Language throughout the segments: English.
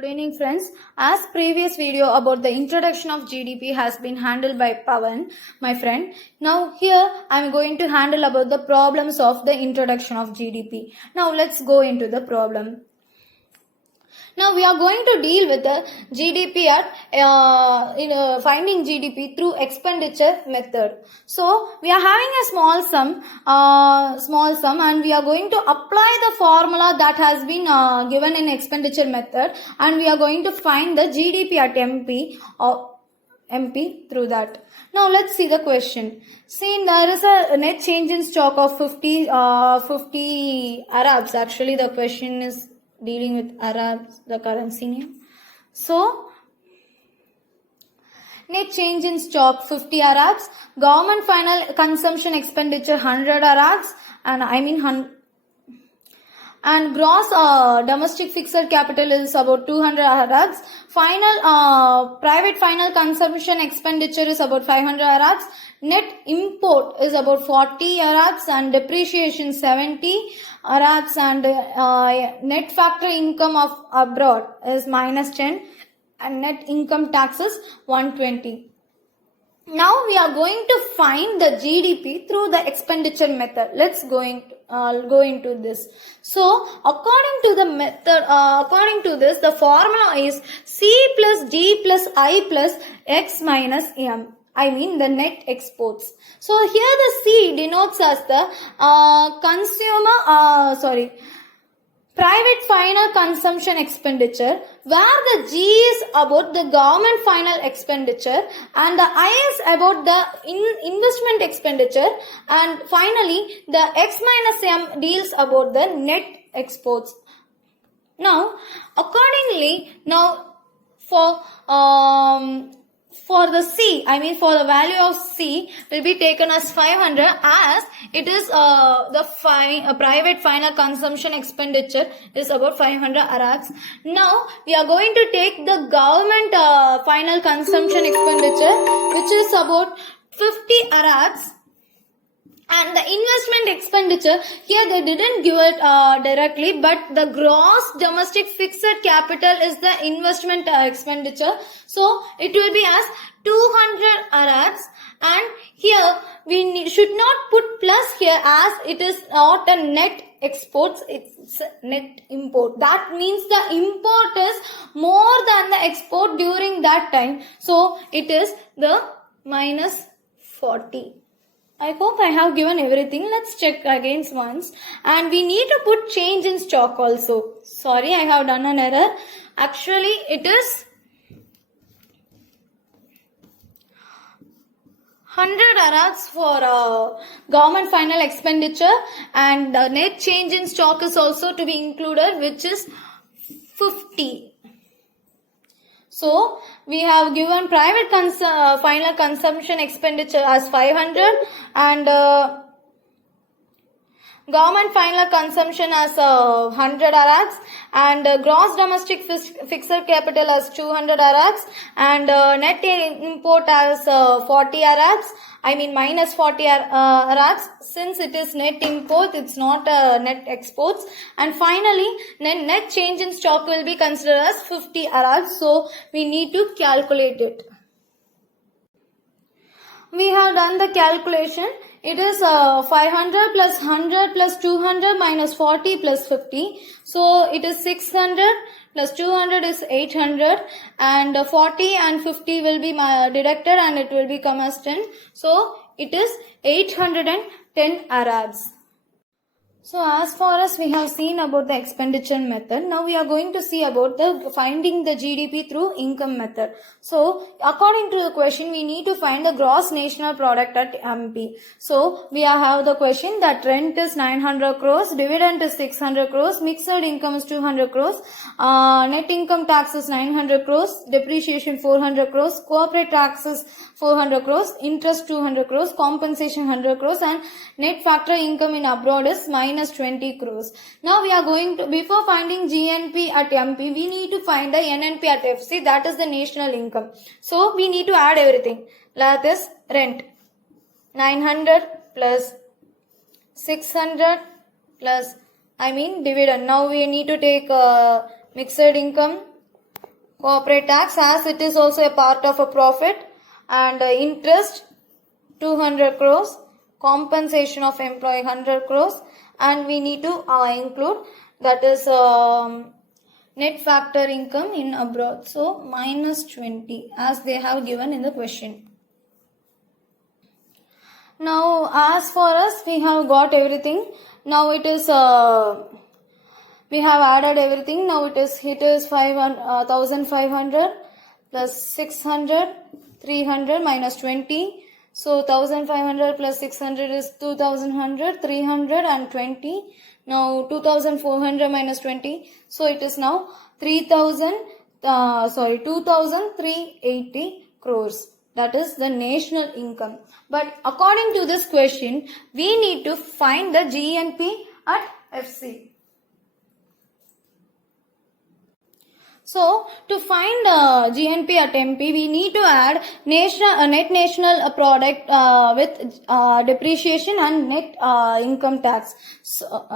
Good evening friends. As previous video about the introduction of GDP has been handled by Pawan, my friend. Now here I am going to handle about the problems of the introduction of GDP. Now let's go into the problem. Now we are going to deal with the GDP at finding GDP through expenditure method. So we are having a small sum, and we are going to apply the formula that has been given in expenditure method, and we are going to find the GDP at MP through that. Now let's see the question. See, there is a net change in stock of 50 Arabs. Actually the question is dealing with Arabs, the currency name. So, net change in stock 50 Arabs, government final consumption expenditure 100 Arabs, and gross domestic fixed capital is about 200 Arabs. Final private final consumption expenditure is about 500 Arabs. Net import is about 40 Arabs, and depreciation 70 Arabs, and net factory income of abroad is -10, and net income taxes 120. Now we are going to find the GDP through the expenditure method. Let's go into this. So according to the method, according to this, the formula is C plus D plus I plus X minus M. I mean the net exports. So here the C denotes as the private final consumption expenditure, where the G is about the government final expenditure, and the I is about the investment expenditure, and finally the X minus M deals about the net exports. Now accordingly, now for the C, for the value of C will be taken as 500, as it is the private final consumption expenditure is about 500 Arabs. Now we are going to take the government final consumption expenditure, which is about 50 Arabs. And the investment expenditure, here they didn't give it directly, but the gross domestic fixed capital is the investment expenditure. So it will be as 200 Arabs, and here we should not put plus here, as it is not a net exports, it's net import. That means the import is more than the export during that time. So it is the -40. I hope I have given everything. Let's check again once. And we need to put change in stock also. Sorry, I have done an error. Actually, it is 100 Arabs for government final expenditure, and the net change in stock is also to be included, which is 50. So we have given private final consumption expenditure as 500, and government final consumption as 100 Arabs, and gross domestic fixed capital as 200 Arabs, and net import as 40 Arabs. Minus 40 Arabs, since it is net import, it's not net exports. And finally, net change in stock will be considered as 50 Arabs. So we need to calculate it. We have done the calculation. It is 500 plus 100 plus 200 minus 40 plus 50. So it is 600 plus 200 is 800, and 40 and 50 will be deducted, and it will become as 10. So it is 810 Arabs. So as far as we have seen about the expenditure method, now we are going to see about the finding the GDP through income method. So according to the question, we need to find the gross national product at MP. So we have the question that rent is 900 crores, dividend is 600 crores, mixed income is 200 crores, net income tax is 900 crores, depreciation 400 crores, corporate taxes 400 crores, interest 200 crores, compensation 100 crores, and net factor income in abroad is -20 crores. Now we are going to, before finding GNP at MP, we need to find the NNP at FC, that is the national income. So we need to add everything. That is rent 900 plus 600 plus dividend. Now we need to take mixed income corporate tax, as it is also a part of a profit, and interest 200 crores, compensation of employee 100 crores, and we need to include, that is net factor income in abroad, so minus 20 as they have given in the question. Now as for us, we have got everything. Now it is we have added everything. Now it is 1500 plus 600, 300 minus 20. So 1500 plus 600 is 2100, 320. Now 2400 minus 20. So it is now 2380 crores. That is the national income. But according to this question, we need to find the GNP at FC. So, to find GNP at MP, we need to add net national product with depreciation and net income tax. So,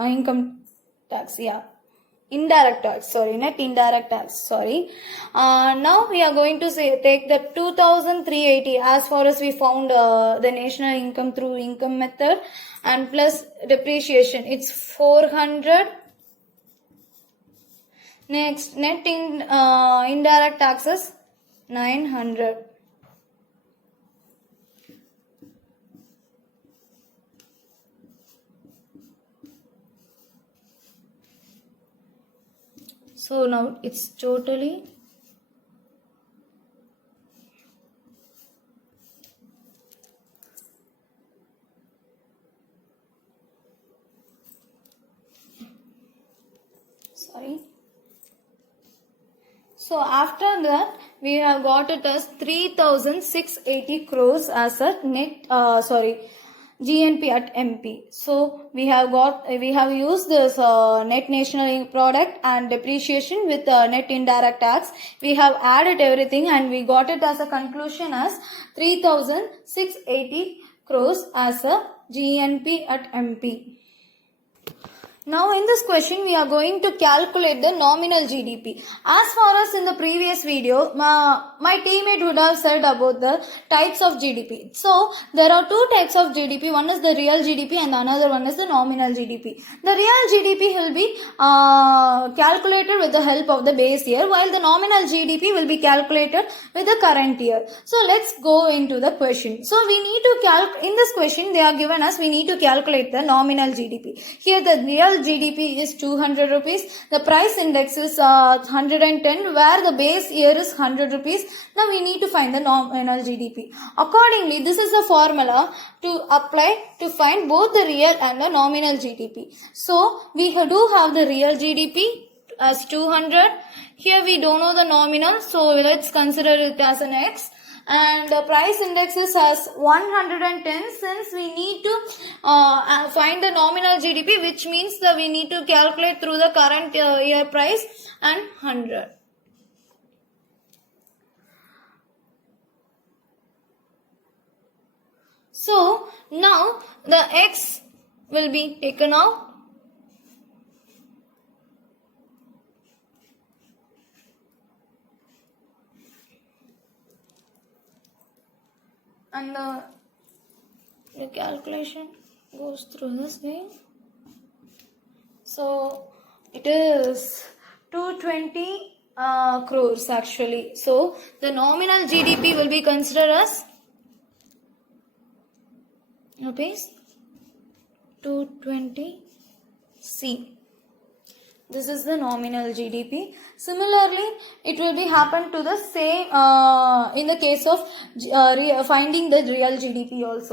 indirect tax, net indirect tax, now we are going to take the 2380 as far as we found the national income through income method, and plus depreciation, it's 400. Next, net indirect taxes 900. So now it's totally So after that, we have got it as 3680 crores as a net, GNP at MP. So we have used this net national product and depreciation with net indirect tax. We have added everything and we got it as a conclusion as 3680 crores as a GNP at MP. Now in this question we are going to calculate the nominal GDP. As far as in the previous video, my teammate would have said about the types of GDP. So there are two types of GDP. One is the real GDP and another one is the nominal GDP. The real GDP will be calculated with the help of the base year, while the nominal GDP will be calculated with the current year. So let's go into the question. So we need to in this question they are given us, we need to calculate the nominal GDP. Here the real GDP is 200 rupees. The price index is 110, where the base year is 100 rupees. Now we need to find the nominal GDP. Accordingly, this is the formula to apply to find both the real and the nominal GDP. So we do have the real GDP as 200. Here we don't know the nominal, so let's consider it as an X. And the price index is as 110, since we need to find the nominal GDP, which means that we need to calculate through the current year price and 100. So now the X will be taken out. And the calculation goes through this way. So it is 220 crores actually. So the nominal GDP will be considered as rupees 220 C. This is the nominal GDP. Similarly, it will be happen to the same in the case of finding the real GDP also.